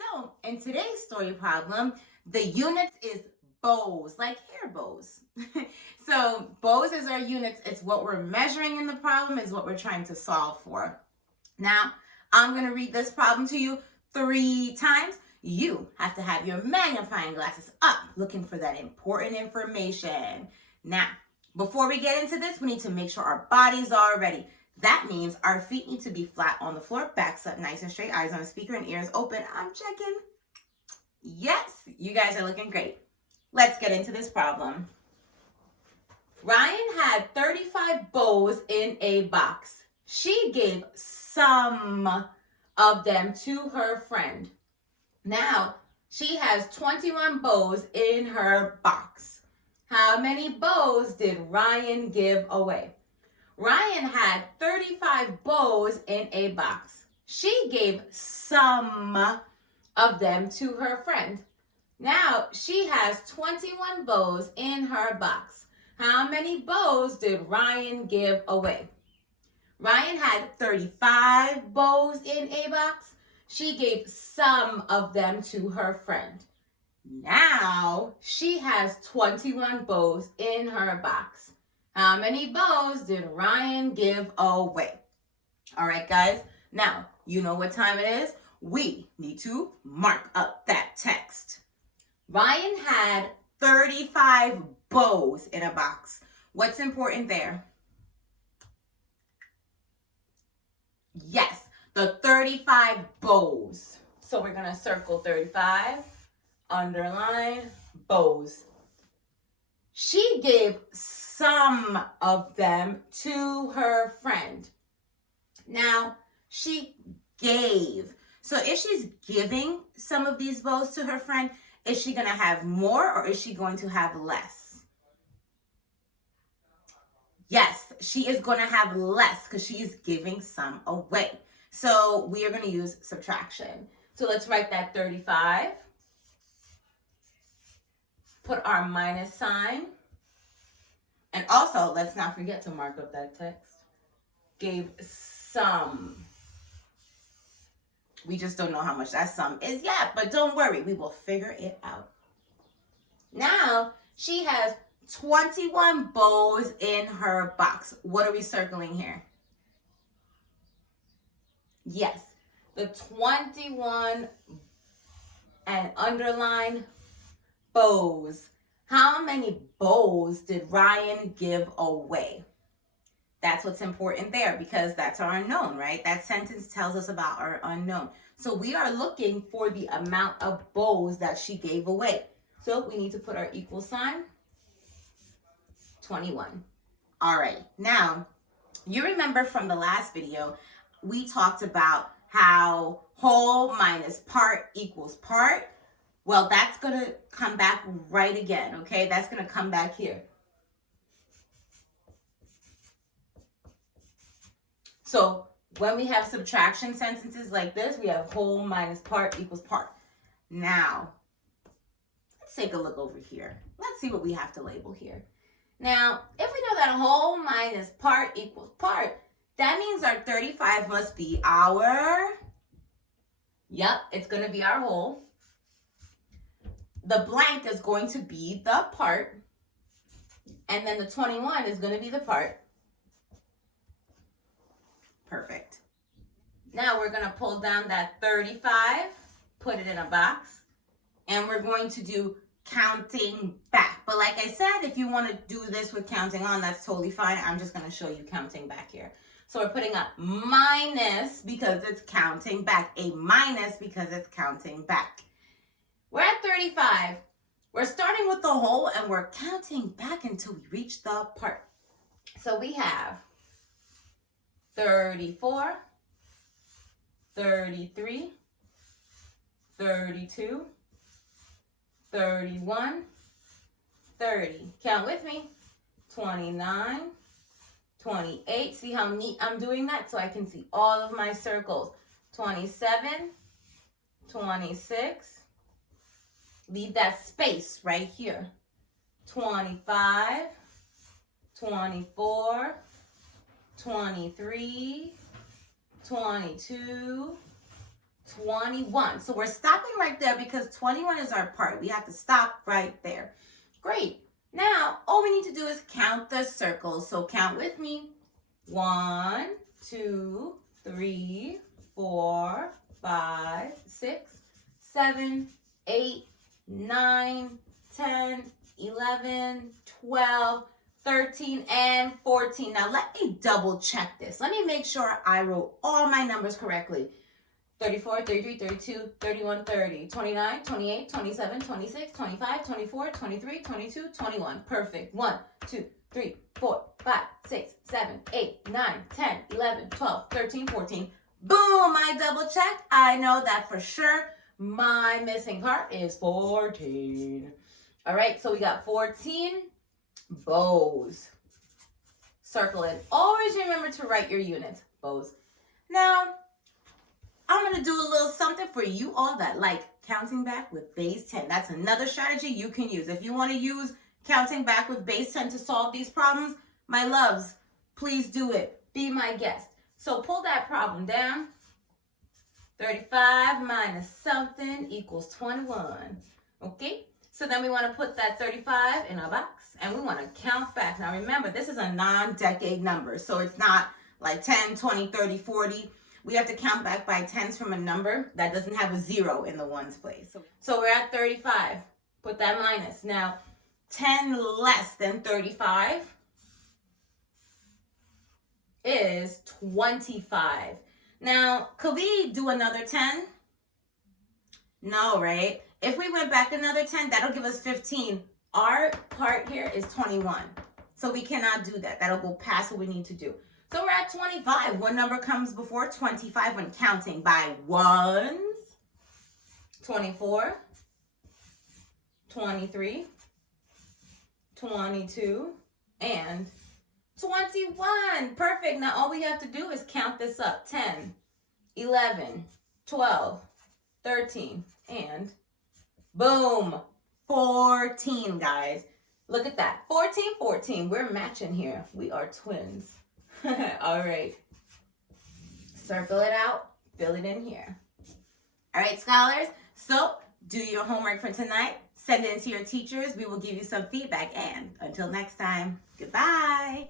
So in today's story problem, the units is bows, like hair bows. So bows is our units. It's what we're measuring in the problem, is what we're trying to solve for. Now, I'm going to read this problem to you 3 times. You have to have your magnifying glasses up, looking for that important information. Now, before we get into this, we need to make sure our bodies are ready. That means our feet need to be flat on the floor, backs up nice and straight, eyes on the speaker and ears open. I'm checking. Yes, you guys are looking great. Let's get into this problem. Ryan had 35 bows in a box. She gave some of them to her friend. Now, she has 21 bows in her box. How many bows did Ryan give away? Ryan had 35 bows in a box. She gave some of them to her friend. Now, she has 21 bows in her box. How many bows did Ryan give away? Ryan had 35 bows in a box. She gave some of them to her friend. Now, she has 21 bows in her box. How many bows did Ryan give away? All right, guys. Now, you know what time it is. We need to mark up that text. Ryan had 35 bows in a box. What's important there? Yes, the 35 bows. So we're going to circle 35, underline, bows. She gave some of them to her friend. Now, she gave. So if she's giving some of these bows to her friend, is she going to have more or is she going to have less? Yes, she is going to have less because she is giving some away. So we are going to use subtraction. So let's write that 35. Put our minus sign. And also, let's not forget to mark up that text. Gave some. We just don't know how much that sum is yet, but don't worry, we will figure it out. Now, she has 21 bows in her box. What are we circling here? Yes, the 21 and underline bows. How many bows did Ryan give away? That's what's important there because that's our unknown, right? That sentence tells us about our unknown. So we are looking for the amount of bows that she gave away. So we need to put our equal sign, 21. All right, now you remember from the last video, we talked about how whole minus part equals part. Well, that's going to come back right again, okay? That's going to come back here. So when we have subtraction sentences like this, we have whole minus part equals part. Now, let's take a look over here. Let's see what we have to label here. Now, if we know that whole minus part equals part, that means our 35 must be our, it's going to be our whole. The blank is going to be the part, and then the 21 is going to be the part. Perfect. Now we're going to pull down that 35, put it in a box, and we're going to do counting back. But like I said, if you want to do this with counting on, that's totally fine. I'm just going to show you counting back here. So we're putting a minus because it's counting back, a minus because it's counting back. We're at 35. We're starting with the whole and we're counting back until we reach the part. So we have 34, 33, 32, 31, 30. Count with me. 29, 28. See how neat I'm doing that so I can see all of my circles. 27, 26. Leave that space right here. 25, 24, 23, 22, 21. So we're stopping right there because 21 is our part. We have to stop right there. Great. Now, all we need to do is count the circles. So count with me. 1, 2, 3, 4, 5, 6, 7, 8, 9, 10, 11, 12, 13, and 14. Now let me double check this. Let me make sure I wrote all my numbers correctly. 34, 33, 32, 31, 30, 29, 28, 27, 26, 25, 24, 23, 22, 21. Perfect. 1, 2, 3, 4, 5, 6, 7, 8, 9, 10, 11, 12, 13, 14. Boom! I double checked. I know that for sure. My missing part is 14. All right, so we got 14 bows. Circle it. Always remember to write your units. Bows. Now, I'm going to do a little something for you all that like counting back with base 10. That's another strategy you can use. If you want to use counting back with base 10 to solve these problems, my loves, please do it. Be my guest. So pull that problem down. 35 minus something equals 21. Okay? So then we want to put that 35 in a box and we want to count back. Now remember, this is a non-decade number. So it's not like 10, 20, 30, 40. We have to count back by tens from a number that doesn't have a 0 in the ones place. So we're at 35. Put that minus. Now, 10 less than 35 is 25. Now, could we do another 10? No, right? If we went back another 10, that'll give us 15. Our part here is 21. So we cannot do that. That'll go past what we need to do. So we're at 25. What number comes before 25 when counting by ones? 24, 23, 22, and 21. Perfect. Now all we have to do is count this up. 10, 11, 12, 13, and boom, 14, guys. Look at that. 14, 14. We're matching here. We are twins. All right. Circle it out. Fill it in here. All right, scholars. So do your homework for tonight. Send it in to your teachers. We will give you some feedback. And until next time, goodbye.